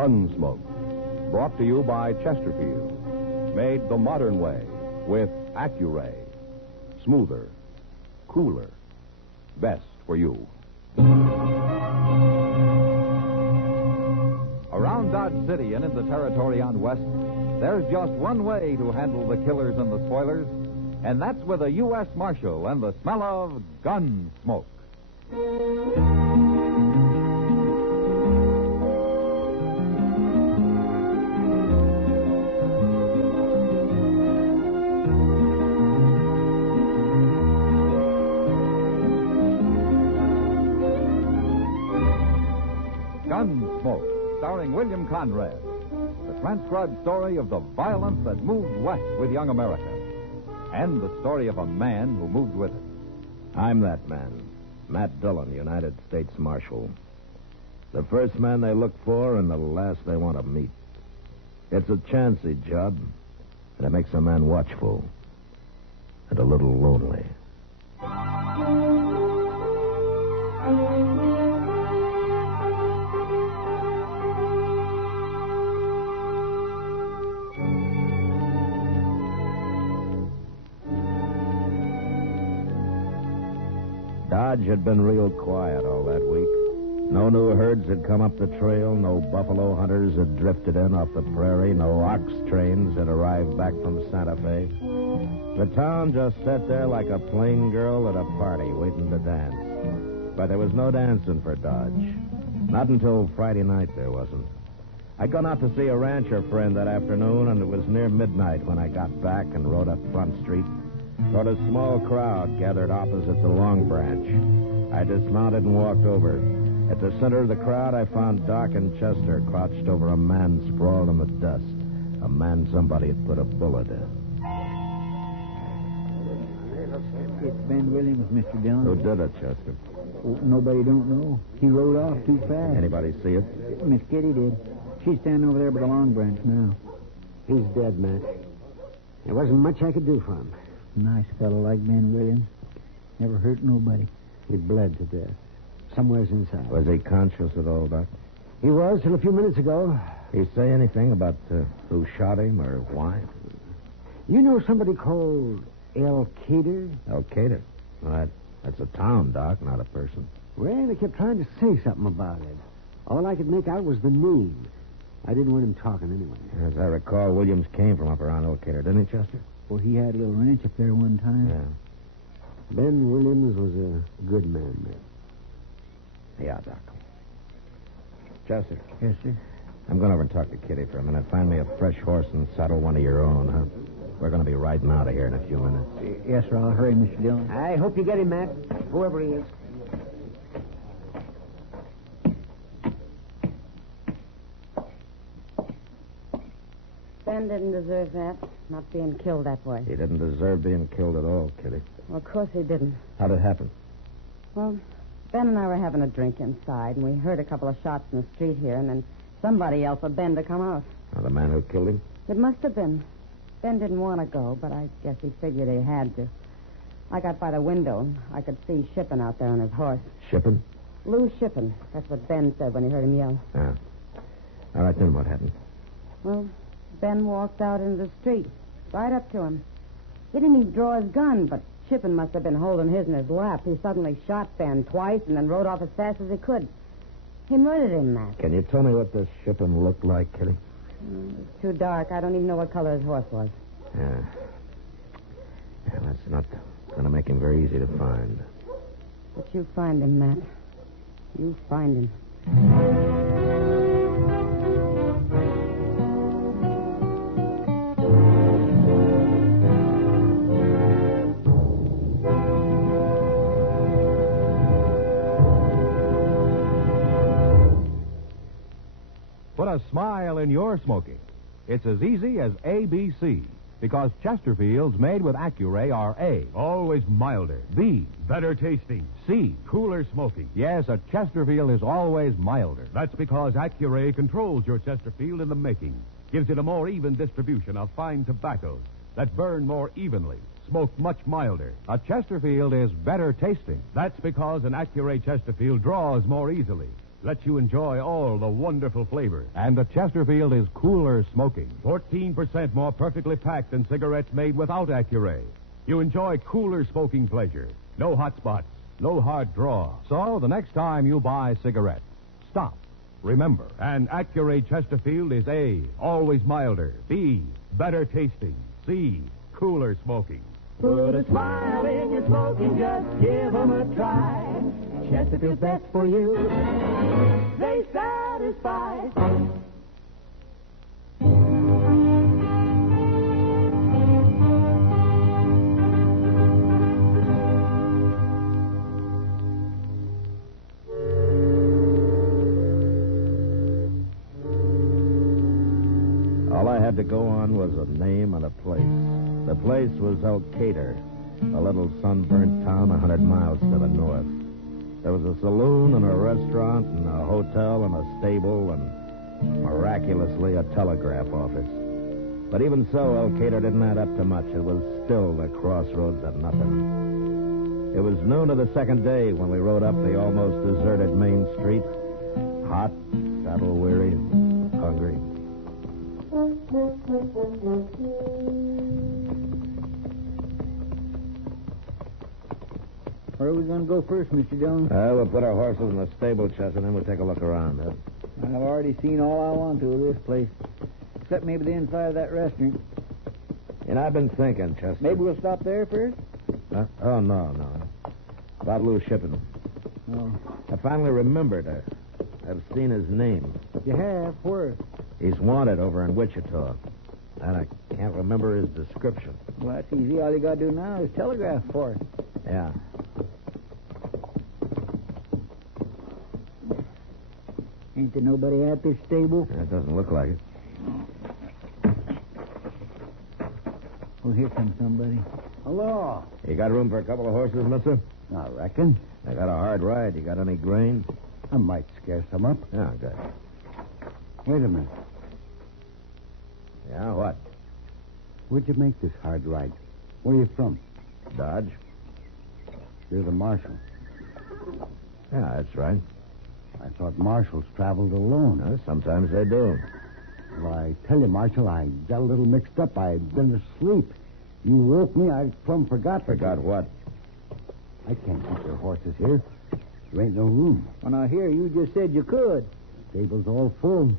Gunsmoke, brought to you by Chesterfield. Made the modern way with Accuray. Smoother, cooler, best for you. Around Dodge City and in the territory on West, there's just one way to handle the killers and the spoilers, and that's with a U.S. Marshal and the smell of gun smoke. Gunsmoke, starring William Conrad. The transcribed story of the violence that moved west with young America. And the story of a man who moved with it. I'm that man, Matt Dillon, United States Marshal. The first man they look for and the last they want to meet. It's a chancy job, and it makes a man watchful and a little lonely. Dodge had been real quiet all that week. No new herds had come up the trail. No buffalo hunters had drifted in off the prairie. No ox trains had arrived back from Santa Fe. The town just sat there like a plain girl at a party waiting to dance. But there was no dancing for Dodge. Not until Friday night there wasn't. I'd gone out to see a rancher friend that afternoon, and it was near midnight when I got back and rode up Front Street toward a small crowd gathered opposite the Long Branch. I dismounted and walked over. At the center of the crowd, I found Doc and Chester crouched over a man sprawled in the dust. A man somebody had put a bullet in. It's Ben Williams, Mr. Dillon. Who did it, Chester? Oh, nobody don't know. He rode off too fast. Anybody see it? Miss Kitty did. She's standing over there by the Long Branch now. He's dead, Matt. There wasn't much I could do for him. Nice fellow like Ben Williams. Never hurt nobody. He bled to death. Somewhere's inside. Was he conscious at all, Doc? He was till a few minutes ago. Did he say anything about who shot him or why? You know somebody called Elkader? Elkader? Well, that's a town, Doc, not a person. Well, they kept trying to say something about it. All I could make out was the name. I didn't want him talking anyway. As I recall, Williams came from up around Elkader, didn't he, Chester? Well, he had a little ranch up there one time. Yeah. Ben Williams was a good man, Matt. Yeah, Doc. Chester. Yes, sir. I'm going over and talk to Kitty for a minute. Find me a fresh horse and saddle one of your own, huh? We're going to be riding out of here in a few minutes. Yes, sir. I'll hurry, Mr. Dillon. I hope you get him, Matt. Whoever he is. Ben didn't deserve that, not being killed that way. He didn't deserve being killed at all, Kitty. Well, of course he didn't. How'd it happen? Well, Ben and I were having a drink inside, and we heard a couple of shots in the street here, and then somebody yelled for Ben to come out. Oh, the man who killed him? It must have been. Ben didn't want to go, but I guess he figured he had to. I got by the window, and I could see Shippen out there on his horse. Shippen? Lou Shippen. That's what Ben said when he heard him yell. Yeah. All right, then what happened? Well, Ben walked out into the street, right up to him. He didn't even draw his gun, but Shippen must have been holding his in his lap. He suddenly shot Ben twice and then rode off as fast as he could. He murdered him, Matt. Can you tell me what this Shippen looked like, Kitty? It's too dark. I don't even know what color his horse was. Yeah. Yeah, that's not going to make him very easy to find. But you find him, Matt. You find him. Put a smile in your smoking. It's as easy as ABC, because Chesterfields made with Accuray are A. Always milder. B. Better tasting. C. Cooler smoking. Yes, a Chesterfield is always milder. That's because Accuray controls your Chesterfield in the making. Gives it a more even distribution of fine tobaccos that burn more evenly, smoke much milder. A Chesterfield is better tasting. That's because an Accuray Chesterfield draws more easily, lets you enjoy all the wonderful flavors. And the Chesterfield is cooler smoking. 14% more perfectly packed than cigarettes made without Accuray. You enjoy cooler smoking pleasure. No hot spots, no hard draw. So the next time you buy cigarettes, stop. Remember. And Accuray Chesterfield is A, always milder. B, better tasting. C, cooler smoking. Put a smile in your smoking, just give 'em a try. Chesterfield's best for you. They satisfy. All I had to go on was a name and a place. The place was Elkader, a little sunburnt town 100 miles to the north. There was a saloon and a restaurant and a hotel and a stable and, miraculously, a telegraph office. But even so, Elkader didn't add up to much. It was still the crossroads of nothing. It was noon of the second day when we rode up the almost deserted main street, hot, saddle-weary, hungry. Where are we going to go first, Mr. Dillon? We'll put our horses in the stable, Chester, and then we'll take a look around. I've already seen all I want to of this place, except maybe the inside of that restaurant. And I've been thinking, Chester. Maybe we'll stop there first? Oh, no. About Lou Shippen. Oh. I finally remembered. I've seen his name. You have? Where? He's wanted over in Wichita. And I can't remember his description. Well, that's easy. All you got to do now is telegraph for it. Yeah. Ain't there nobody at this stable? It doesn't look like it. Oh, here comes somebody. Hello. You got room for a couple of horses, mister? I reckon. I got a hard ride. You got any grain? I might scare some up. Yeah, good. Wait a minute. Yeah, what? Where'd you make this hard ride? Where are you from? Dodge? You're the marshal. Yeah, that's right. I thought marshals traveled alone. Sometimes they do. Well, I tell you, Marshal, I got a little mixed up. I'd been asleep. You woke me. I plumb forgot. Forgot what? I can't keep your horses here. There ain't no room. Well, now, here, you just said you could. Stable's all full.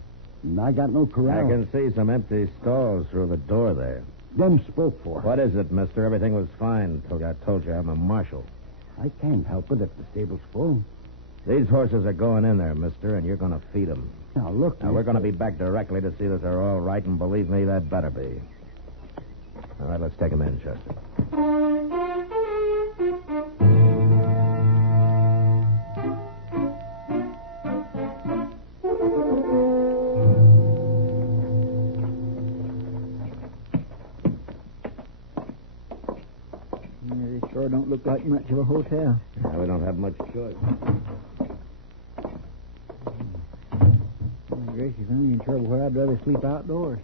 And I got no corral. I can see some empty stalls through the door there. Them spoke for. What is it, mister? Everything was fine until I told you I'm a marshal. I can't help it if the stable's full. These horses are going in there, mister, and you're going to feed them. Now, look. Now, we're going to be back directly to see that they're all right, and believe me, that better be. All right, let's take them in, Chester. They sure don't look like much of a hotel. Yeah, we don't have much choice. My gracious, I'm in trouble where I'd rather sleep outdoors.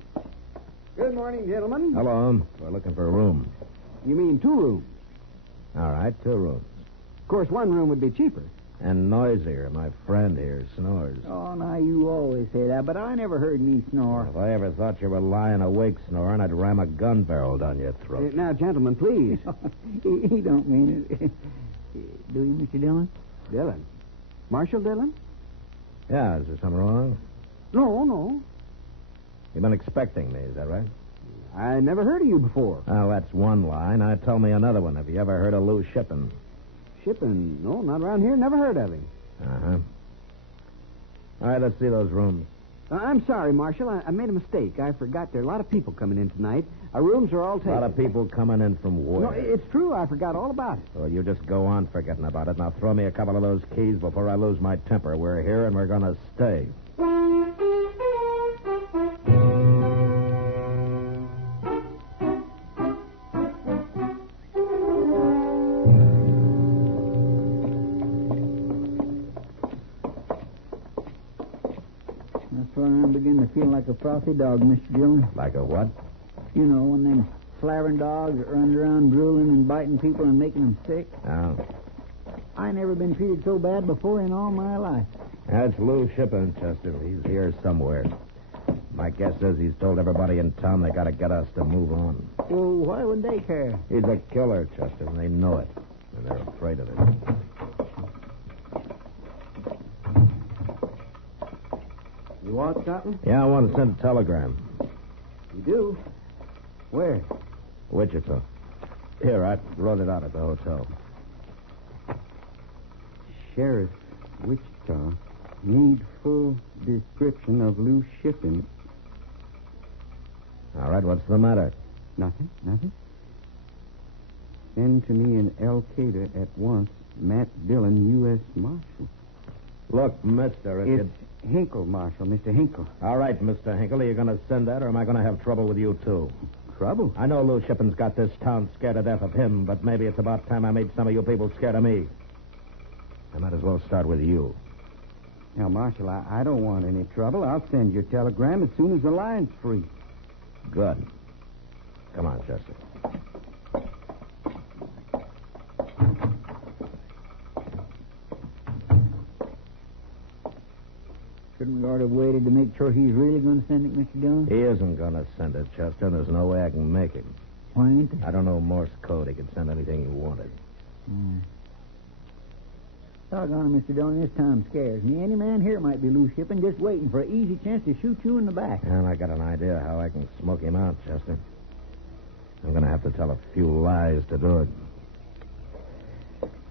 Good morning, gentlemen. Hello. We're looking for a room. You mean 2 rooms? All right, 2 rooms. Of course, 1 room would be cheaper. And noisier. My friend here snores. Oh, now, you always say that, but I never heard me snore. If I ever thought you were lying awake snoring, I'd ram a gun barrel down your throat. Now, gentlemen, please. He don't mean it. Do you, Mr. Dillon? Dillon. Marshal Dillon? Yeah, is there something wrong? No. You've been expecting me, is that right? I never heard of you before. Oh, that's one line. Now tell me another one. Have you ever heard of Lou Shippen? Shippen? No, not around here. Never heard of him. Uh-huh. All right, let's see those rooms. I'm sorry, Marshal. I made a mistake. I forgot there are a lot of people coming in tonight. Our rooms are all A taken. lot of people coming in from where? No, it's true. I forgot all about it. Well, you just go on forgetting about it. Now throw me a couple of those keys before I lose my temper. We're here and we're going to stay. That's why I'm beginning to feel like a frothy dog, Mr. Dillon. Like a what? You know, when them slavering dogs that run around drooling and biting people and making them sick. Oh. I never been treated so bad before in all my life. That's Lou Shippen, Chester. He's here somewhere. My guess is he's told everybody in town they got to get us to move on. Well, why would they care? He's a killer, Chester, and they know it. And they're afraid of it. You want something? Yeah, I want to send a telegram. You do? Where? Wichita. Here, I wrote it out at the hotel. Sheriff, Wichita. Need full description of Lou Shippen. All right, what's the matter? Nothing. Send to me in Elkader at once. Matt Dillon, U.S. Marshal. Look, mister, if It's Hinkle, Marshal, Mr. Hinkle. All right, Mr. Hinkle, are you going to send that, or am I going to have trouble with you, too? Trouble? I know Lou Shippen's got this town scared to death of him, but maybe it's about time I made some of you people scared of me. I might as well start with you. Now, Marshal, I don't want any trouble. I'll send your telegram as soon as the line's free. Good. Come on, Chester. Shouldn't we ought to have waited to make sure he's really going to send it, Mr. Dillon? He isn't going to send it, Chester, and there's no way I can make him. Why ain't there? I don't know Morse code. He could send anything he wanted. Doggone it, Mr. Dillon, this time scares me. Any man here might be Lou Shippen, just waiting for an easy chance to shoot you in the back. And I got an idea how I can smoke him out, Chester. I'm going to have to tell a few lies to do it.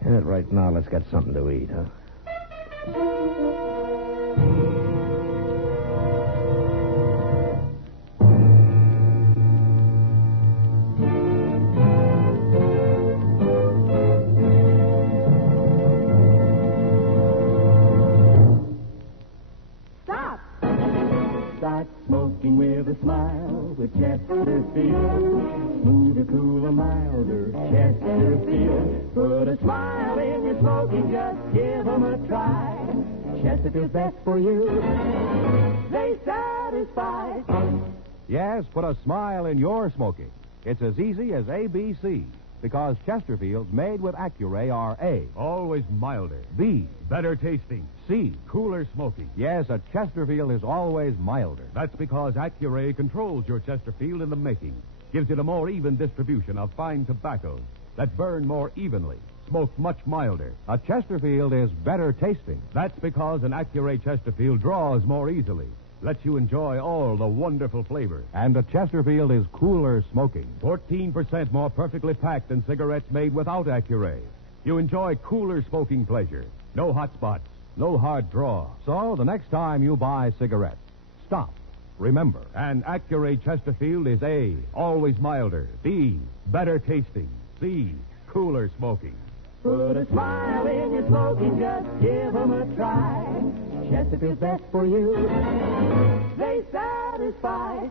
And right now, let's get something to eat, huh? Start smoking with a smile with Chesterfield. Smoother, cooler, milder Chesterfield. Put a smile in your smoking, just give 'em a try. Chesterfield's best for you. They satisfy. Yes, put a smile in your smoking. It's as easy as ABC, because Chesterfields made with Accuray are A, Always milder. B, Better tasting. C. Cooler smoking. Yes, a Chesterfield is always milder. That's because Accuray controls your Chesterfield in the making. Gives it a more even distribution of fine tobaccos that burn more evenly, smoke much milder. A Chesterfield is better tasting. That's because an Accuray Chesterfield draws more easily, lets you enjoy all the wonderful flavors. And a Chesterfield is cooler smoking. 14% more perfectly packed than cigarettes made without Accuray. You enjoy cooler smoking pleasure. No hot spots, no hard draw. So the next time you buy cigarettes, stop. Remember. And Accuray Chesterfield is A, always milder. B, better tasting. C, cooler smoking. Put a smile in your smoking, just give 'em a try. Chesterfield's best for you. They satisfy.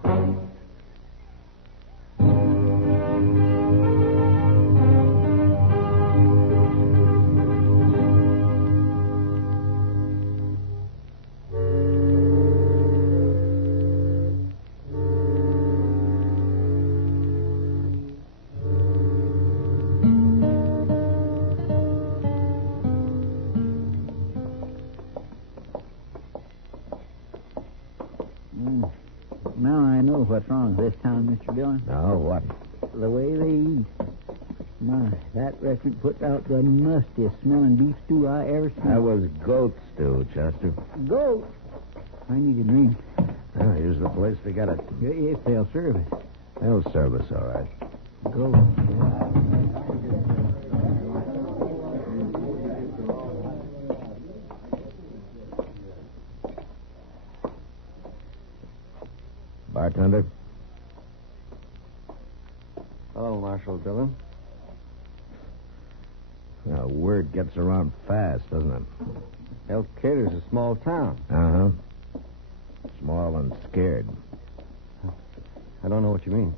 Now I know what's wrong with this town, Mr. Dillon. No, what? The way they eat. My, that restaurant puts out the mustiest smelling beef stew I ever seen. That was goat stew, Chester. Goat. I need a drink. Yeah, here's the place to get it. If they'll serve it. They'll serve us all right. Goat. Bartender? Hello, Marshal Dillon. Now, word gets around fast, doesn't it? Elkader's a small town. Uh-huh. Small and scared. I don't know what you mean.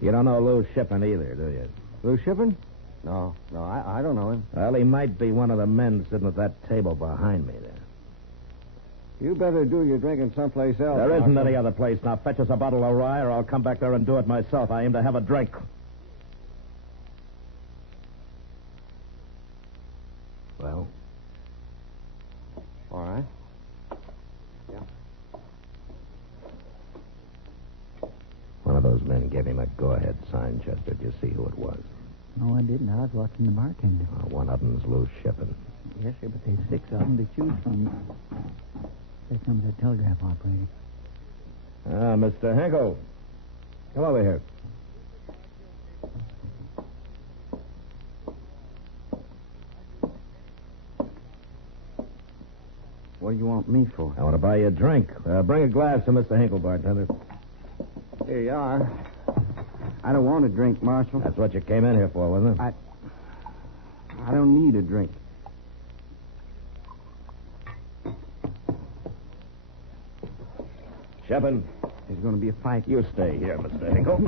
You don't know Lou Shippen either, do you? Lou Shippen? No, I don't know him. Well, he might be one of the men sitting at that table behind me there. You better do your drinking someplace else. There isn't Marshal. any other place. Now, fetch us a bottle of rye, or I'll come back there and do it myself. I aim to have a drink. Well? All right. One of those men gave him a go-ahead sign, Chester. Did you see who it was? No, I didn't. I was watching the bartender. One of them's loose shipping. Yes, sir, but there's 6 of them to choose from. There comes the telegraph operator. Mr. Hinkle. Come over here. What do you want me for? I want to buy you a drink. Bring a glass to Mr. Hinkle, bartender. Here you are. I don't want a drink, Marshal. That's what you came in here for, wasn't it? I don't need a drink. Shipping. There's going to be a fight. You stay here, Mr. Hinkle.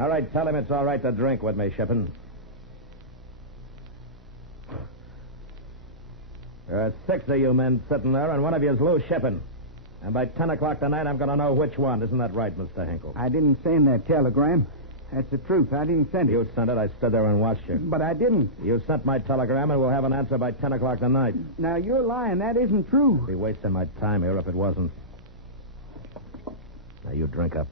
All right, tell him it's all right to drink with me, Shipping. There are 6 of you men sitting there, and one of you's loose shipping. And by 10 o'clock tonight, I'm going to know which one. Isn't that right, Mr. Hinkle? I didn't send that telegram. That's the truth. I didn't send it. You sent it. I stood there and watched you. But I didn't. You sent my telegram, and we'll have an answer by 10 o'clock tonight. Now, you're lying. That isn't true. I'd be wasting my time here if it wasn't. Now, you drink up.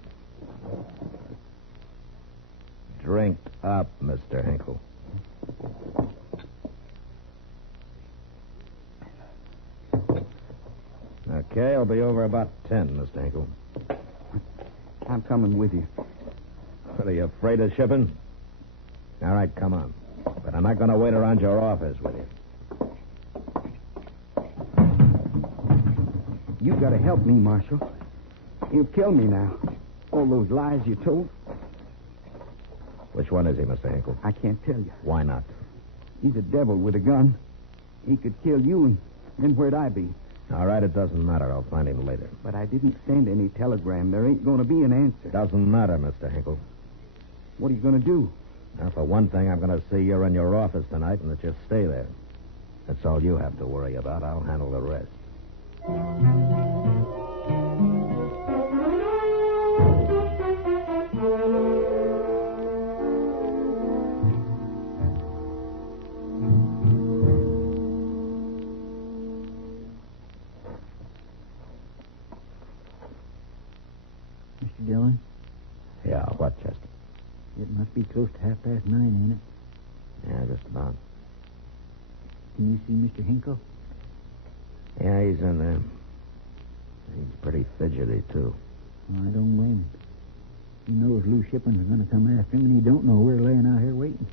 Drink up, Mr. Hinkle. Okay, I'll be over about 10, Mr. Hinkle. I'm coming with you. What, are you afraid of shipping? All right, come on. But I'm not going to wait around your office with you. You've got to help me, Marshal. You'll kill me now. All those lies you told. Which one is he, Mr. Hinkle? I can't tell you. Why not? He's a devil with a gun. He could kill you, and then where'd I be? All right, it doesn't matter. I'll find him later. But I didn't send any telegram. There ain't going to be an answer. Doesn't matter, Mr. Hinkle. What are you going to do? Now, for one thing, I'm going to see you're in your office tonight and that you stay there. That's all you have to worry about. I'll handle the rest. Mr. Dillon? Yeah, what, Chester? It must be close to 9:30, ain't it? Yeah, just about. Can you see Mr. Hinkle? Yeah, he's in there. He's pretty fidgety, too. Well, I don't blame him. He knows Lou Shipping's going to come after him, and he don't know we're laying out here waiting.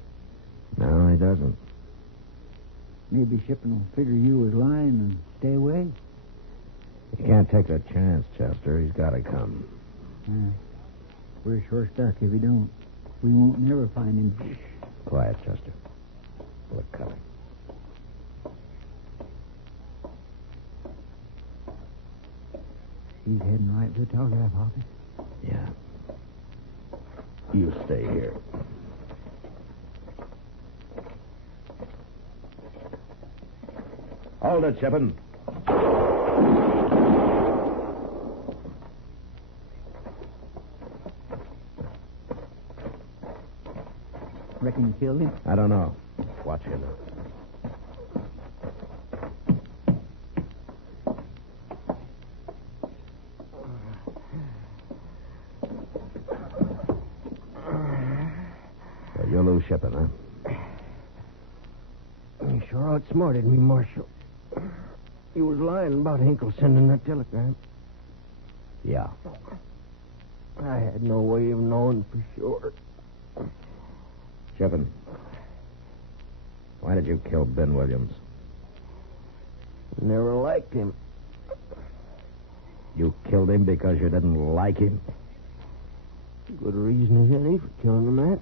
No, he doesn't. Maybe Shipping will figure you was lying and stay away. You can't take a chance, Chester. He's got to come. We're sure stuck if he don't. We won't never find him. Quiet, Chester. We're coming. He's heading right to the telegraph office. Yeah. You stay here. Hold it, Shippin'. Reckon you killed him? I don't know. Watch him. So you're Lou Shippin', huh? You sure outsmarted me, Marshal. You was lying about Hinkle sending that telegram. Yeah. I had no way of knowing for sure. Shippin', why did you kill Ben Williams? Never liked him. You killed him because you didn't like him? Good reason as any for killing the man.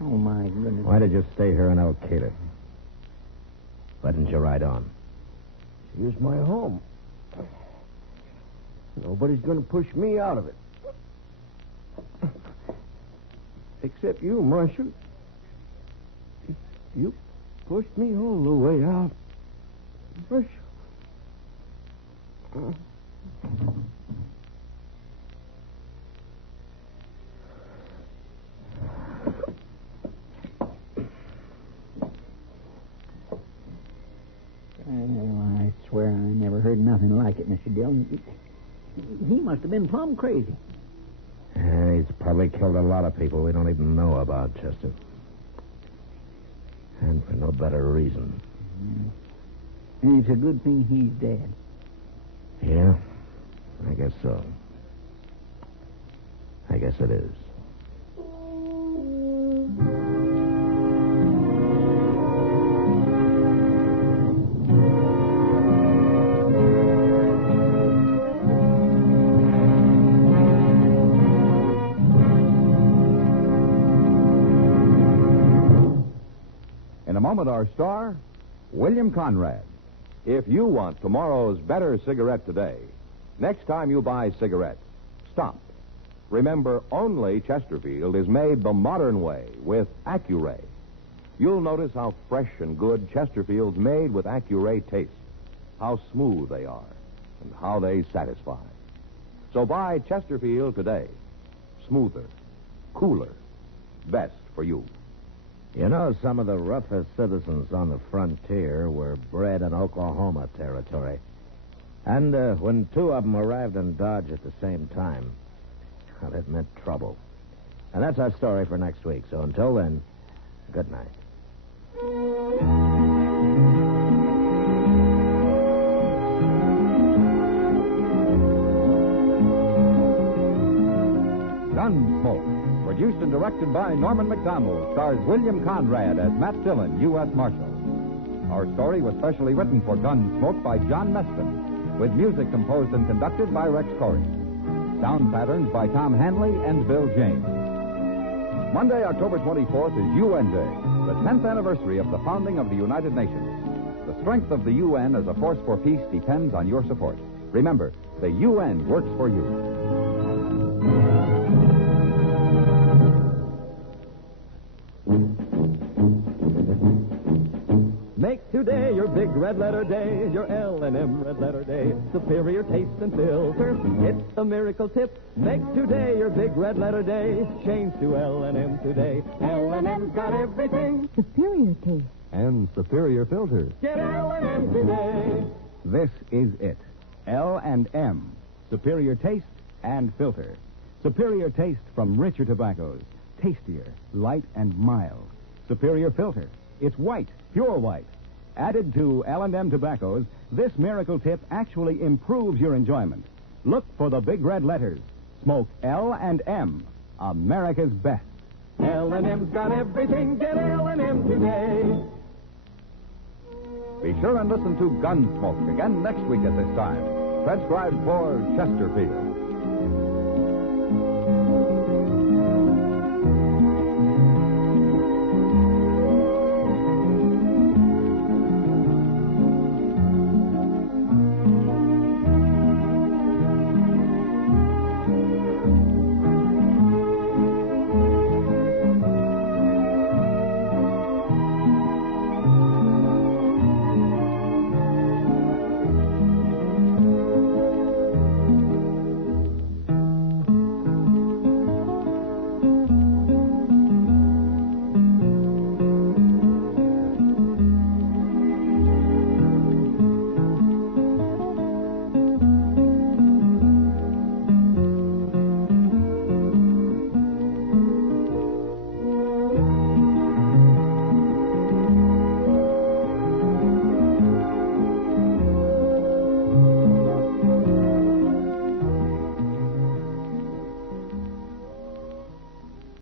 Oh, my goodness. Why did you stay here in Elkader? Why didn't you ride on? Here's my home. Nobody's going to push me out of it. Except you, Marshal. You pushed me all the way out. Marshal. like it, Mr. Dillon. He must have been plumb crazy. Yeah, he's probably killed a lot of people we don't even know about, Chester. And for no better reason. And it's a good thing he's dead. Yeah, I guess so. I guess it is. In a moment, our star, William Conrad. If you want tomorrow's better cigarette today, next time you buy cigarettes, stop. Remember, only Chesterfield is made the modern way with Accuray. You'll notice how fresh and good Chesterfield's made with Accuray taste, how smooth they are, and how they satisfy. So buy Chesterfield today. Smoother, cooler, best for you. You know, some of the roughest citizens on the frontier were bred in Oklahoma territory. And when two of them arrived in Dodge at the same time, well, it meant trouble. And that's our story for next week. So until then, good night. Gunsmoke, produced and directed by Norman MacDonnell, stars William Conrad as Matt Dillon, U.S. Marshal. Our story was specially written for Gunsmoke by John Meston, with music composed and conducted by Rex Corey. Sound patterns by Tom Hanley and Bill James. Monday, October 24th is UN Day, the 10th anniversary of the founding of the United Nations. The strength of the UN as a force for peace depends on your support. Remember, the UN works for you. Make today your big red letter day, your L&M red letter day. Superior taste and filter, it's a miracle tip. Make today your big red letter day. Change to L&M today. L&M's got everything. Superior taste. And superior filters. Get L&M today. This is it. L&M. Superior taste and filter. Superior taste from richer tobaccos. Tastier, light, and mild. Superior filter. It's white, pure white. Added to L&M tobaccos, this miracle tip actually improves your enjoyment. Look for the big red letters. Smoke L&M, America's best. L&M's got everything. Get L&M today. Be sure and listen to Gunsmoke again next week at this time. Transcribed for Chesterfield.